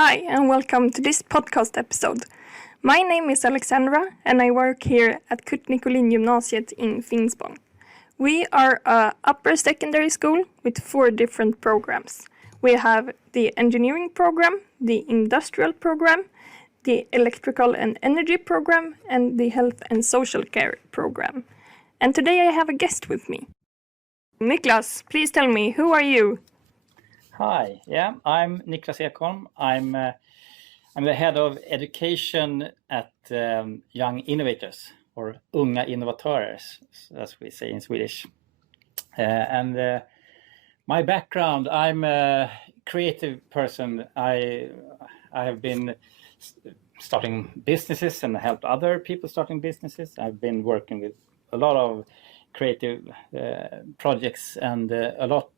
Hi, and welcome to this podcast episode. My name is Alexandra, and I work here at Kurt Nicolin Gymnasiet in Finspång. We are a upper secondary school with 4 different programs. We have the engineering program, the industrial program, the electrical and energy program, and the health and social care program. And today I have a guest with me. Niklas, please tell me, who are you? Hi, I'm Niklas Ekholm. I'm the head of education at Young Innovators, or Unga Innovatörer, as we say in Swedish. My background, I'm a creative person. I have been starting businesses and helped other people starting businesses. I've been working with a lot of creative projects, and a lot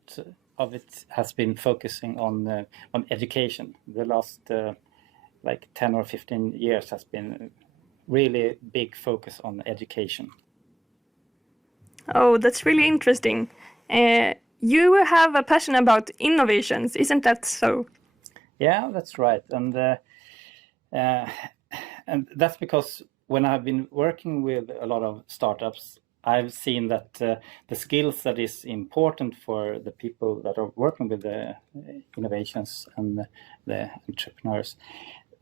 of it has been focusing on education. The last 10 or 15 years has been really big focus on education. Oh, that's really interesting. You have a passion about innovations, isn't that so? Yeah, that's right. And that's because when I've been working with a lot of startups, I've seen that the skills that is important for the people that are working with the innovations and the entrepreneurs,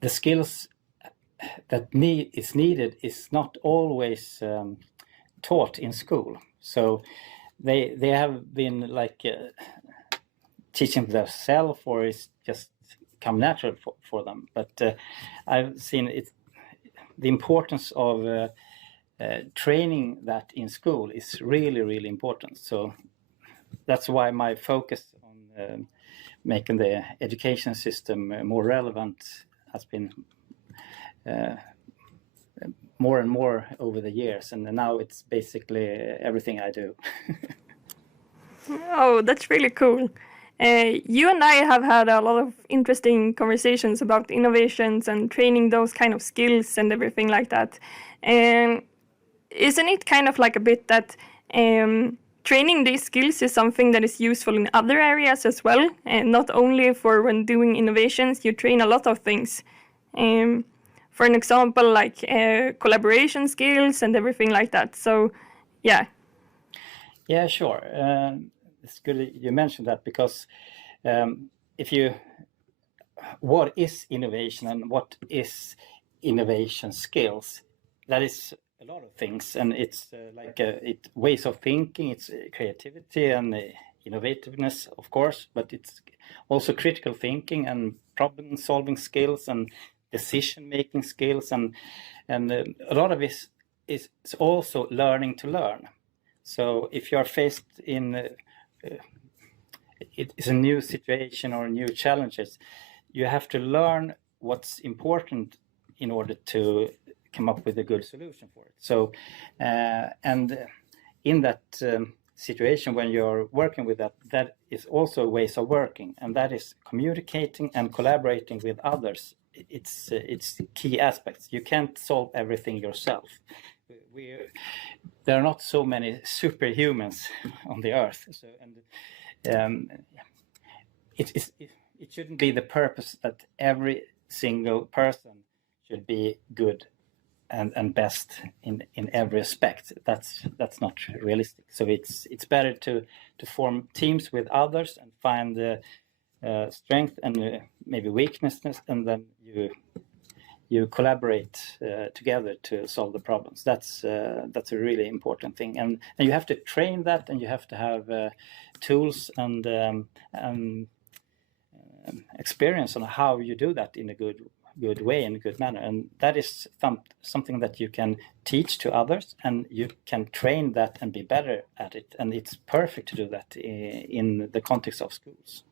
the skills that is needed is not always taught in school. So they have been teaching themselves, or it's just come natural for them. But I've seen the importance of training that in school is really, really important. So that's why my focus on making the education system more relevant has been more and more over the years. And now it's basically everything I do. Oh, that's really cool. You and I have had a lot of interesting conversations about innovations and training those kind of skills and everything like that. And isn't it kind of like a bit that training these skills is something that is useful in other areas as well, and not only for when doing innovations? You train a lot of things. For an example, collaboration skills and everything like that. So, yeah. Yeah, sure. It's good you mentioned that, because what is innovation and what is innovation skills? That is a lot of things, and it's ways of thinking, it's creativity and innovativeness, of course, but it's also critical thinking and problem solving skills and decision making skills, and a lot of it is also learning to learn. So if you are faced in it's a new situation or new challenges, you have to learn what's important in order to come up with a good solution for it. So and in that situation, when you're working with that is also ways of working, and that is communicating and collaborating with others. It's key aspects. You can't solve everything yourself. There are not so many superhumans on the earth. So, and it shouldn't be the purpose that every single person should be good and best in every aspect. That's not realistic. So it's better to form teams with others and find the strength and maybe weaknesses, and then you collaborate together to solve the problems. That's a really important thing, and you have to train that, and you have to have tools and experience on how you do that in a good way, in a good manner. And that is something that you can teach to others, and you can train that and be better at it. And it's perfect to do that in the context of schools.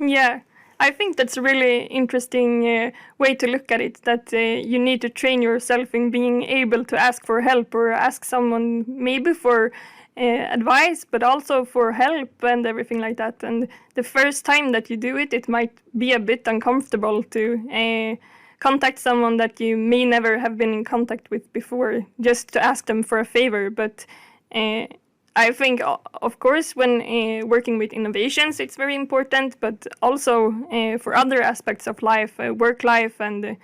Yeah, I think that's a really interesting way to look at it, that you need to train yourself in being able to ask for help, or ask someone maybe for advice, but also for help and everything like that. And the first time that you do it, it might be a bit uncomfortable to contact someone that you may never have been in contact with before, just to ask them for a favor. But I think, of course, when working with innovations, it's very important, but also for other aspects of life, work life and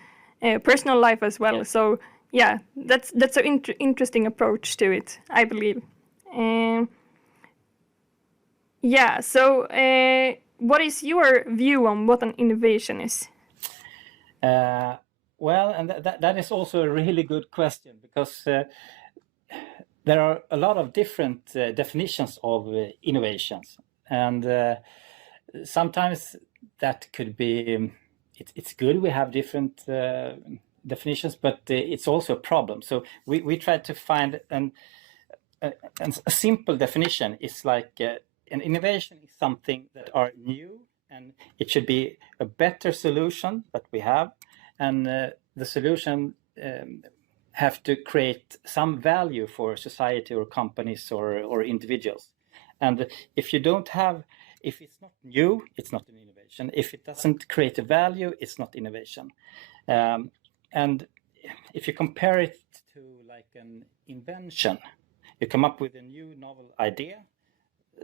personal life as well. So yeah, that's an interesting approach to it, I believe. Yeah. So what is your view on what an innovation is? Well, and that is also a really good question, because there are a lot of different definitions of innovations, and sometimes that could be it's good we have different definitions, but it's also a problem. So we try to find a simple definition is like an innovation is something that are new, and it should be a better solution that we have, and the solution have to create some value for society or companies or individuals. And if you don't have, if it's not new, it's not an innovation. If it doesn't create a value, it's not innovation. And if you compare it to like an invention, you come up with a new novel idea,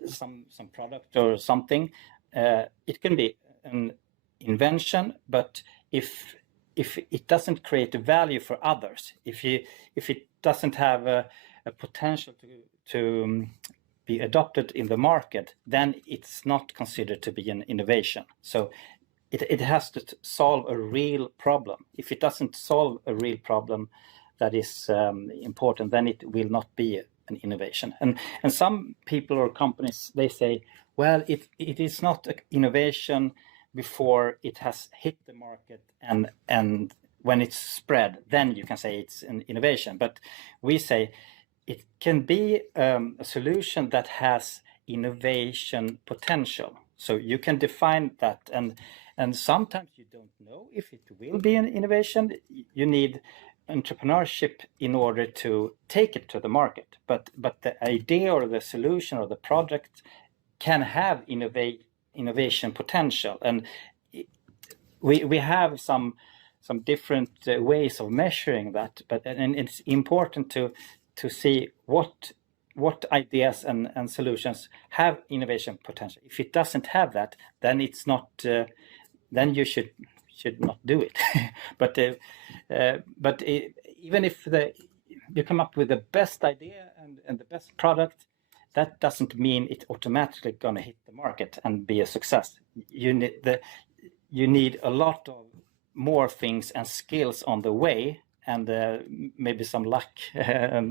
some product or something. It can be an invention, but if it doesn't create a value for others, if it doesn't have a potential to be adopted in the market, then it's not considered to be an innovation. So it has to solve a real problem. If it doesn't solve a real problem that is important, then it will not be an innovation. And some people or companies, they say, well, it is not an innovation before it has hit the market, and when it's spread, then you can say it's an innovation. But we say it can be a solution that has innovation potential. So you can define that, and sometimes you don't know if it will be an innovation. You need entrepreneurship in order to take it to the market, but the idea or the solution or the project can have innovation potential. And we have some different ways of measuring that, and it's important to see what ideas and solutions have innovation potential. If it doesn't have that, then it's not then you should not do it. but even if you come up with the best idea and the best product, that doesn't mean it's automatically going to hit the market and be a success. You need a lot of more things and skills on the way, and maybe some luck and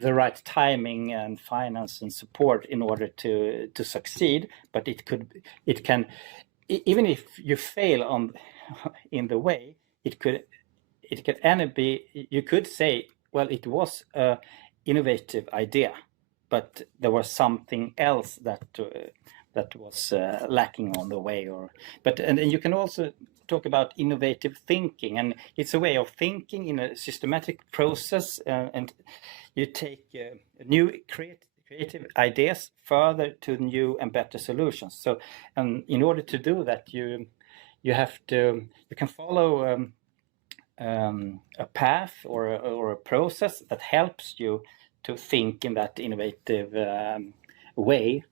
the right timing and finance and support in order to succeed. But it can, even if you fail in the way, it could be, you could say, well, it was a innovative idea, but there was something else that was lacking on the way. And you can also talk about innovative thinking, and it's a way of thinking in a systematic process, and you take new creative ideas further to new and better solutions. So, in order to do that, you can follow a path or a process that helps you to think in that innovative way.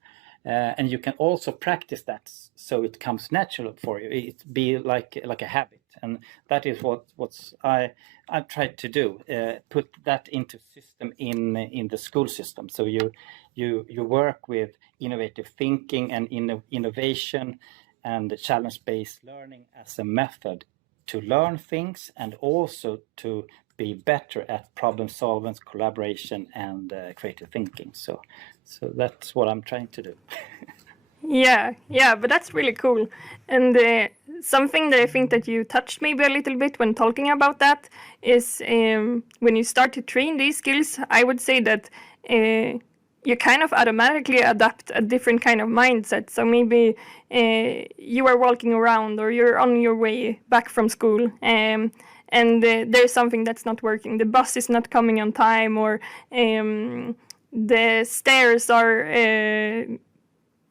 And you can also practice that so it comes natural for you. It be like a habit, and that is what I tried to do. Put that into system in the school system. So you work with innovative thinking and innovation and challenge-based learning as a method to learn things, and also to be better at problem solving, collaboration, and creative thinking. So that's what I'm trying to do. Yeah, but that's really cool. And something that I think that you touched maybe a little bit when talking about that is when you start to train these skills, I would say that you kind of automatically adapt a different kind of mindset. So maybe you are walking around, or you're on your way back from school, and there's something that's not working. The bus is not coming on time, or the stairs are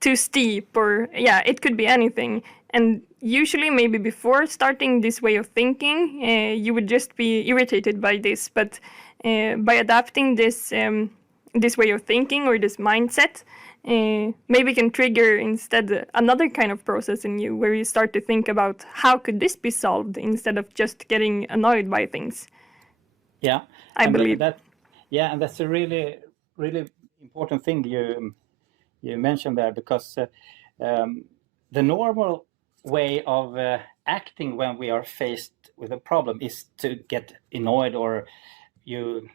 too steep, or it could be anything. And usually, maybe before starting this way of thinking, you would just be irritated by this. But by adapting this this way of thinking or this mindset maybe can trigger instead another kind of process in you where you start to think about how could this be solved instead of just getting annoyed by things. Yeah, I believe. And that's a really, really important thing you mentioned there, because the normal way of acting when we are faced with a problem is to get annoyed, or you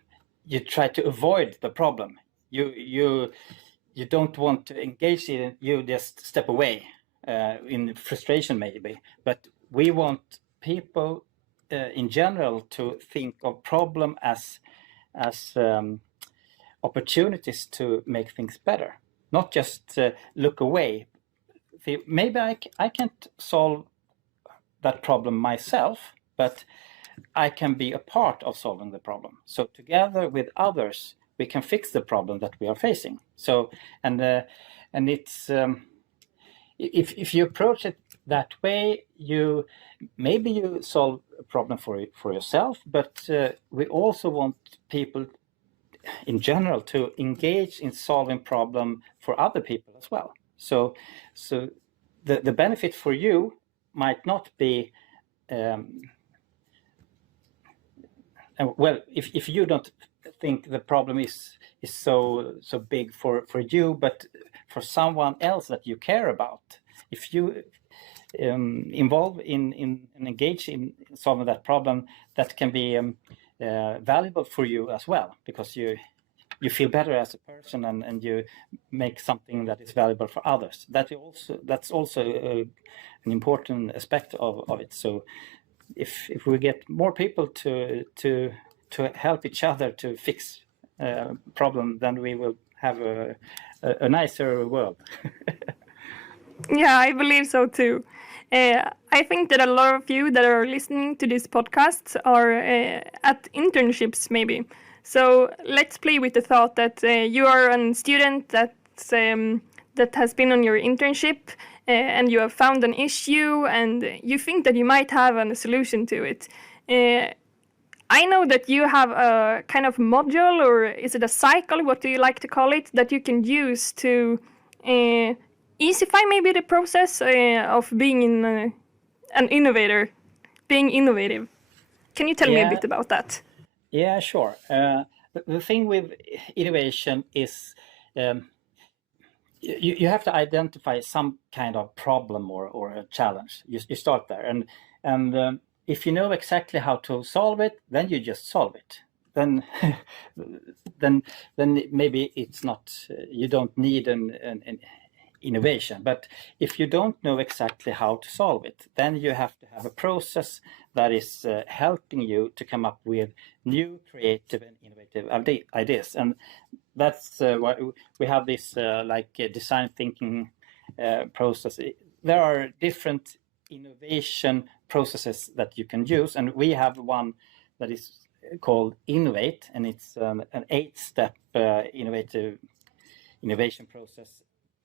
try to avoid the problem. You don't want to engage in it. You just step away in frustration maybe. But we want people in general to think of problem as opportunities to make things better, not just look away. Maybe I can't solve that problem myself, but I can be a part of solving the problem. So together with others, we can fix the problem that we are facing. So and it's if you approach it that way, you solve a problem for yourself, but we also want people in general to engage in solving problem for other people as well. So the benefit for you might not be well, if you don't think the problem is so big for you, but for someone else that you care about, if you involve in and engage in solving that problem, that can be valuable for you as well, because you feel better as a person, and you make something that is valuable for others. That's also an important aspect of it. So if we get more people to help each other to fix a problem, then we will have a nicer world. Yeah, I believe so too. I think that a lot of you that are listening to this podcast are at internships maybe. So let's play with the thought that you are a student that has been on your internship and you have found an issue and you think that you might have a solution to it. I know that you have a kind of module, or is it a cycle, what do you like to call it, that you can use to easify maybe the process of being an innovator, being innovative. Can you tell me a bit about that? Yeah, sure. The thing with innovation is you have to identify some kind of problem or a challenge. You start there, and if you know exactly how to solve it, then you just solve it. Then maybe it's not. You don't need an innovation. But if you don't know exactly how to solve it, then you have to have a process that is helping you to come up with new, creative, and innovative ideas. And that's why we have this design thinking process. There are different innovation processes that you can use, and we have one that is called Innovate, and it's an 8-step innovation process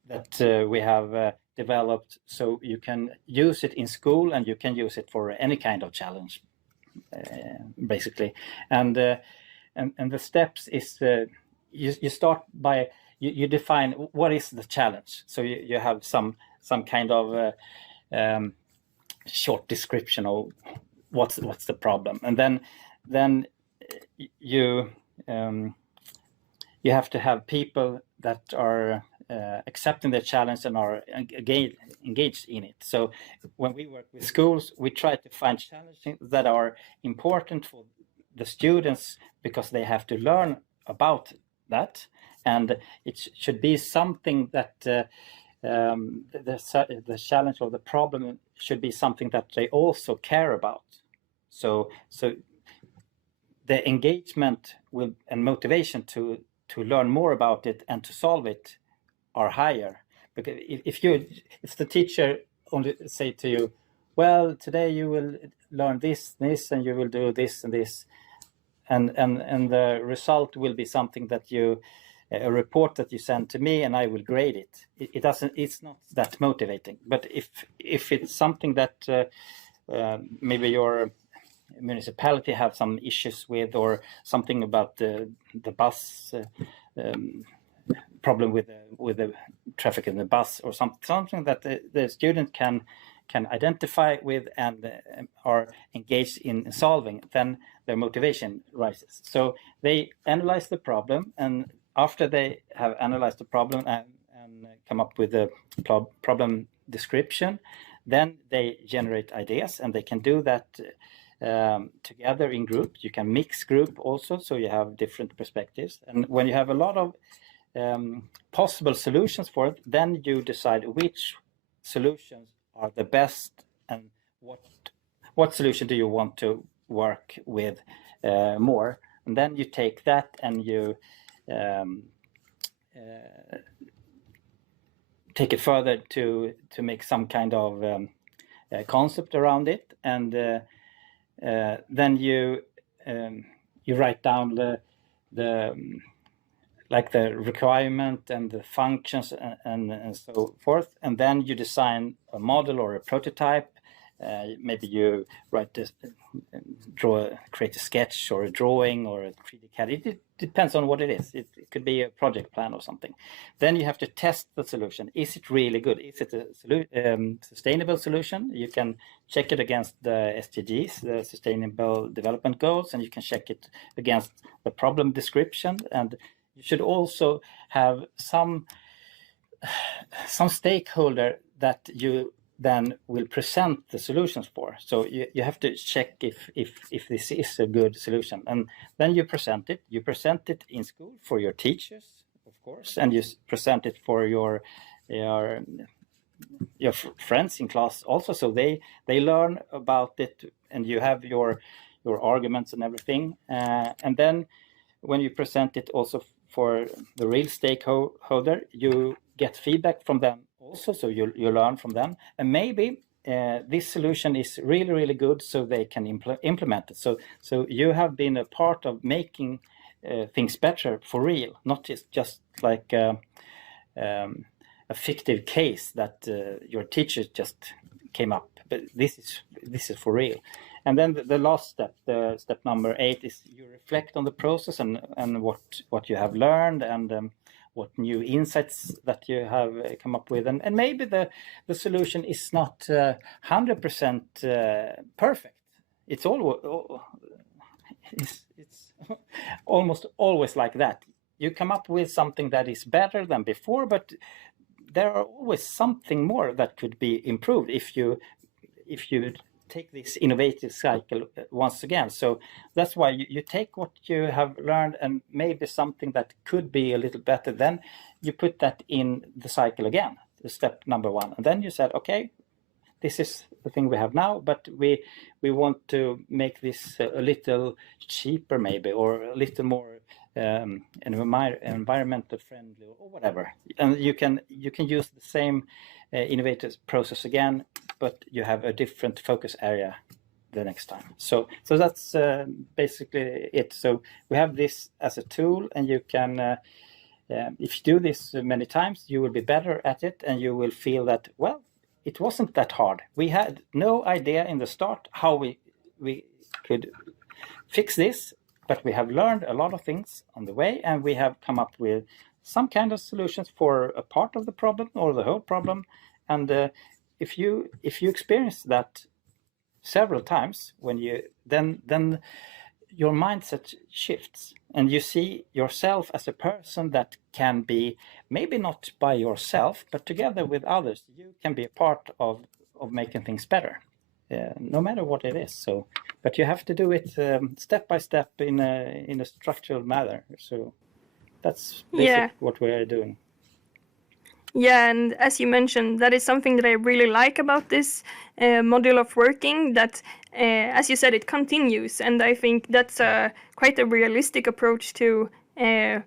that we have developed, so you can use it in school and you can use it for any kind of challenge, basically. And the steps is you start by you define what is the challenge. So you have some kind of short description of what's the problem, and then you have to have people that are accepting the challenge and are engaged in it. So when we work with schools, we try to find challenges that are important for the students because they have to learn about that, and it should be something that the challenge or the problem should be something that they also care about. So the engagement will and motivation to learn more about it and to solve it are higher. Because if the teacher only say to you, well, today you will learn this, and you will do this and this, and the result will be something that a report that you send to me and I will grade it. It's not that motivating. But if it's something that maybe your municipality have some issues with, or something about the bus problem with the traffic in the bus, or something that the student can identify with and are engaged in solving, then their motivation rises. So they analyze the problem, and after they have analyzed the problem and come up with a problem description, then they generate ideas, and they can do that together in group. You can mix group also, so you have different perspectives. And when you have a lot of possible solutions for it, then you decide which solutions are the best, and what solution do you want to work with more. And then you take that and you take it further to make some kind of concept around it, and then you write down the like the requirement and the functions and so forth, and then you design a model or a prototype. Maybe you write this, create a sketch or a drawing or a 3D CAD. It depends on what it is. It could be a project plan or something. Then you have to test the solution. Is it really good? Is it a sustainable solution? You can check it against the SDGs, the Sustainable Development Goals, and you can check it against the problem description. And you should also have some stakeholder that you then will present the solutions for. So you have to check if this is a good solution, and then you present it. You present it in school for your teachers, of course, and you present it for your friends in class also, so they learn about it, and you have your arguments and everything. And then when you present it also for the real stakeholder, you get feedback from them also, so you learn from them, and maybe this solution is really good, so they can implement it. So you have been a part of making things better for real, not just like a fictive case that your teacher just came up, but this is for real. And then the last step, the step number 8, is you reflect on the process and what you have learned, and what new insights that you have come up with. And maybe the solution is not 100% perfect. It's almost always like that. You come up with something that is better than before, but there are always something more that could be improved if you take this innovative cycle once again. So that's why you take what you have learned and maybe something that could be a little better, then you put that in the cycle again, the step number 1. And then you said, okay, this is the thing we have now, but we want to make this a little cheaper maybe, or a little more environmental friendly, or whatever. And you can use the same innovative process again, but you have a different focus area the next time. So that's basically it. So we have this as a tool, and you can, if you do this many times, you will be better at it, and you will feel that, well, it wasn't that hard. We had no idea in the start how we could fix this, but we have learned a lot of things on the way, and we have come up with some kind of solutions for a part of the problem or the whole problem. And if you experience that several times, when you then your mindset shifts, and you see yourself as a person that can be, maybe not by yourself, but together with others, you can be a part of making things better, no matter what it is. So, but you have to do it step by step in a structural manner. So that's basically what we are doing. Yeah, and as you mentioned, that is something that I really like about this model of working, that, as you said, it continues. And I think that's quite a realistic approach to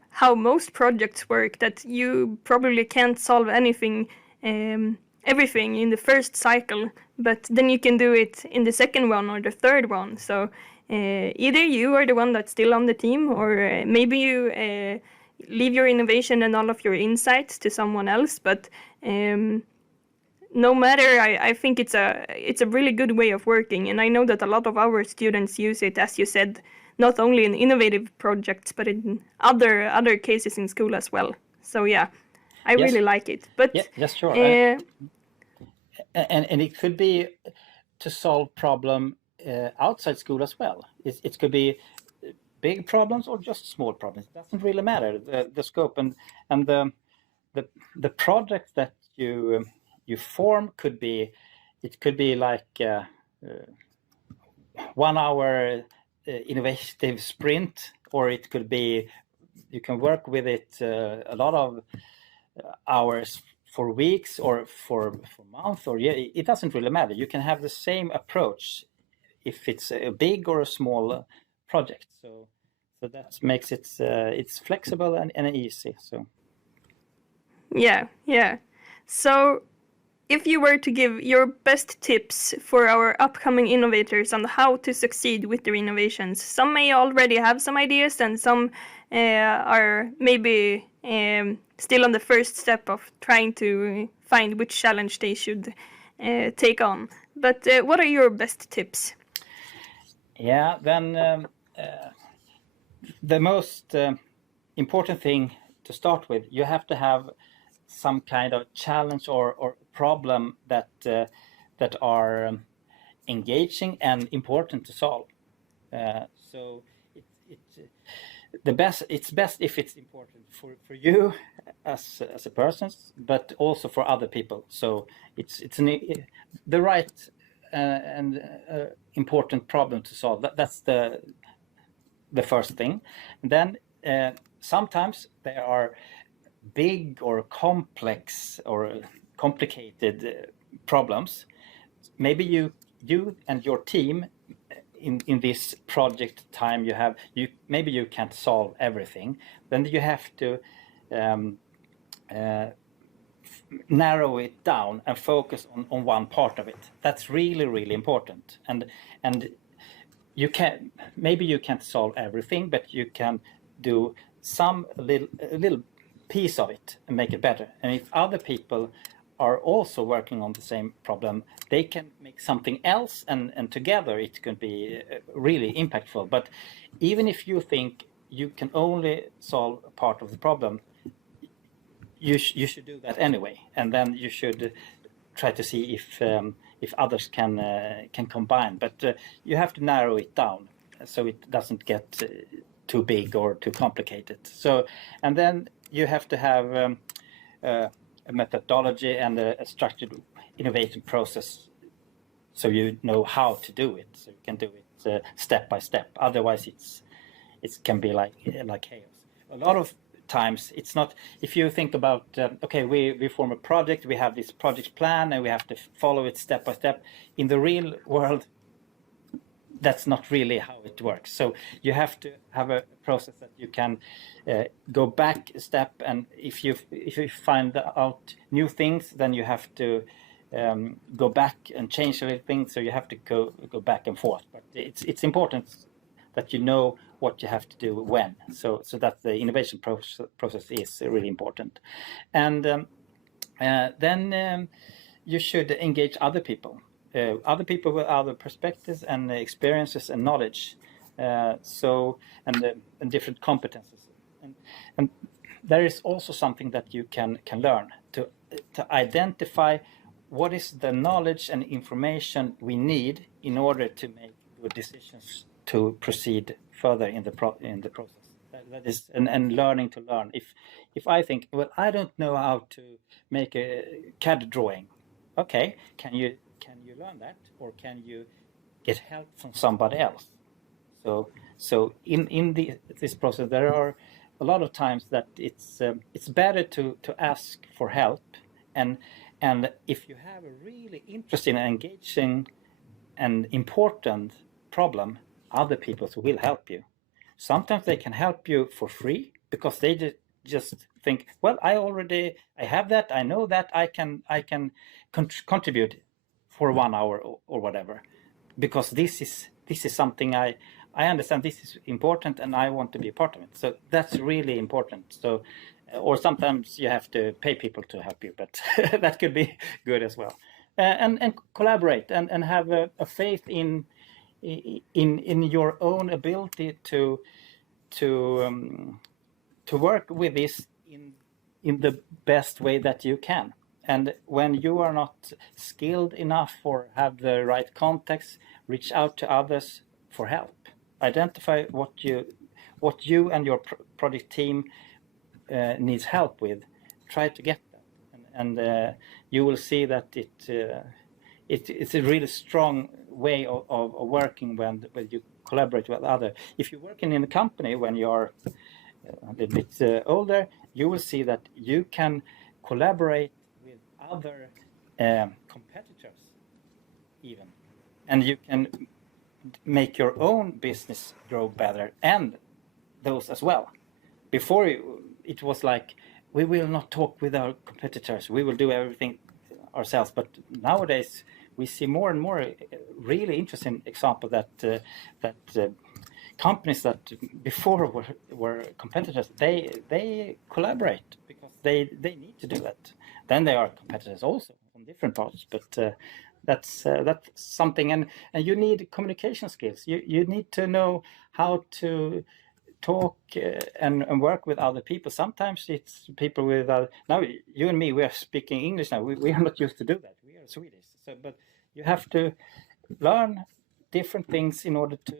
how most projects work, that you probably can't solve everything in the first cycle, but then you can do it in the second one or the third one. So either you are the one that's still on the team, or maybe you leave your innovation and all of your insights to someone else. But no matter, I think it's a really good way of working, and I know that a lot of our students use it. As you said, not only in innovative projects but in other cases in school as well. So yeah, I Yes. really like it. But Yeah, yes, sure. And it could be to solve problem outside school as well. It could be big problems or just small problems. It doesn't really matter, the scope and the project that you form could be, it could be like 1 hour innovative sprint, or it could be you can work with it a lot of hours for weeks or for months or yeah, it doesn't really matter. You can have the same approach if it's a big or a small project. So that makes it it's flexible and easy. So yeah. So if you were to give your best tips for our upcoming innovators on how to succeed with their innovations, some may already have some ideas and some are maybe still on the first step of trying to find which challenge they should take on. But what are your best tips? yeah, then the most important thing to start with, you have to have some kind of challenge or problem that that are engaging and important to solve. So it's best if it's important for you as a person, but also for other people. So it's the right and important problem to solve. That's the first thing. And then sometimes there are big or complex or complicated problems. Maybe you and your team in this project time maybe you can't solve everything. Then you have to narrow it down and focus on one part of it. That's really important. And you can't solve everything, but you can do a little piece of it and make it better. And if other people are also working on the same problem, they can make something else, and together it can be really impactful. But even if you think you can only solve a part of the problem, you should do that anyway, and then you should try to see if others can combine. But you have to narrow it down so it doesn't get too big or too complicated. So, and then you have to have a methodology and a structured innovation process, so you know how to do it. So you can do it step by step. Otherwise, it can be like chaos. A lot of times it's not. If you think about okay, we form a project, we have this project plan, and we have to follow it step by step. In the real world, that's not really how it works. So you have to have a process that you can go back a step, and if you find out new things, then you have to go back and change a little things. So you have to go back and forth. But it's important that you know what you have to do when. So that the innovation process is really important. And then you should engage other people. Other people with other perspectives and experiences and knowledge, and different competences, and there is also something that you can learn to identify what is the knowledge and information we need in order to make good decisions to proceed further in the process. That is, and learning to learn. If I think, well, I don't know how to make a CAD drawing, okay, can you learn that, or can you get help from somebody else? So in this process, there are a lot of times that it's better to ask for help, and if you have a really interesting and engaging and important problem, other people will help you. Sometimes they can help you for free because they just think, well, I have that, I know that, I can contribute for 1 hour or whatever, because this is something I understand, this is important, and I want to be a part of it. So that's really important. So, or sometimes you have to pay people to help you, but that could be good as well. And collaborate and have a faith in in your own ability to work with this in the best way that you can. And when you are not skilled enough or have the right context, reach out to others for help. Identify what you and your project team needs help with. Try to get that, and you will see that it's a really strong way of working when you collaborate with others. If you're working in a company when you're a little bit older, you will see that you can collaborate with other competitors even, and you can make your own business grow better and those as well. Before it was like, we will not talk with our competitors, we will do everything ourselves. But nowadays we see more and more really interesting example that companies that before were competitors, they collaborate because they need to do that. Then they are competitors also on different parts, but that's something. And you need communication skills. You need to know how to talk and work with other people. Sometimes it's people with now you and me, we are speaking English now. We are not used to do that. We are Swedish, so but you have to learn different things in order to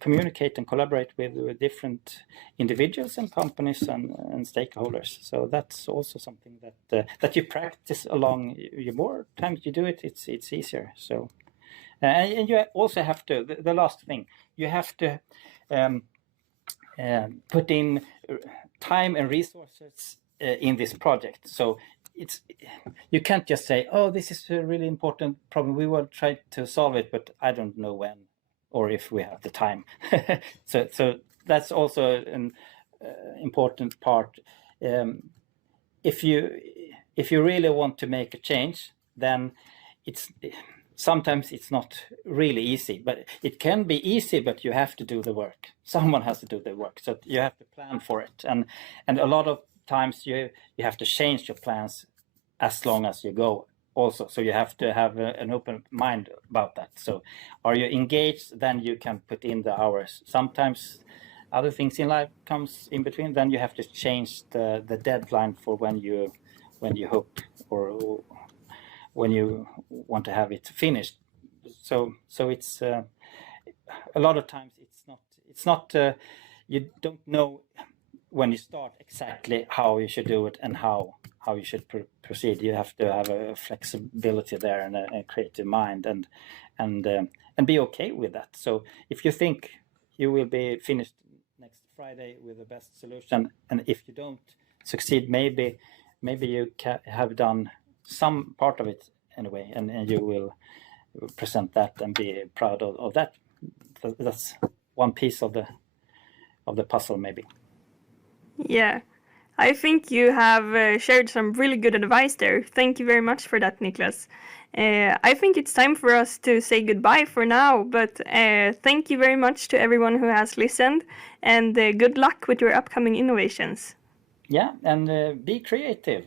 communicate and collaborate with different individuals and companies and stakeholders. So that's also something that you practice along. The more times you do it, it's easier. So and you also have to, the last thing, you have to put in time and resources in this project. So you can't just say, oh, this is a really important problem, we will try to solve it, but I don't know when or if we have the time. So that's also an important part. If you really want to make a change, then sometimes it's not really easy, but it can be easy, but you have to do the work. Someone has to do the work, so you have to plan for it. And a lot of times you have to change your plans as long as you go also. So you have to have an open mind about that. So are you engaged, then you can put in the hours. Sometimes other things in life comes in between, then you have to change the deadline for when you hope or when you want to have it finished. So it's a lot of times it's not you don't know when you start exactly how you should do it and how you should proceed. You have to have a flexibility there and a creative mind and be okay with that. So if you think you will be finished next Friday with the best solution, and if you don't succeed, maybe you have done some part of it anyway, and you will present that and be proud of that. That's one piece of the puzzle, maybe. Yeah, I think you have shared some really good advice there. Thank you very much for that, Niklas. I think it's time for us to say goodbye for now, but thank you very much to everyone who has listened, and good luck with your upcoming innovations. Yeah, and be creative.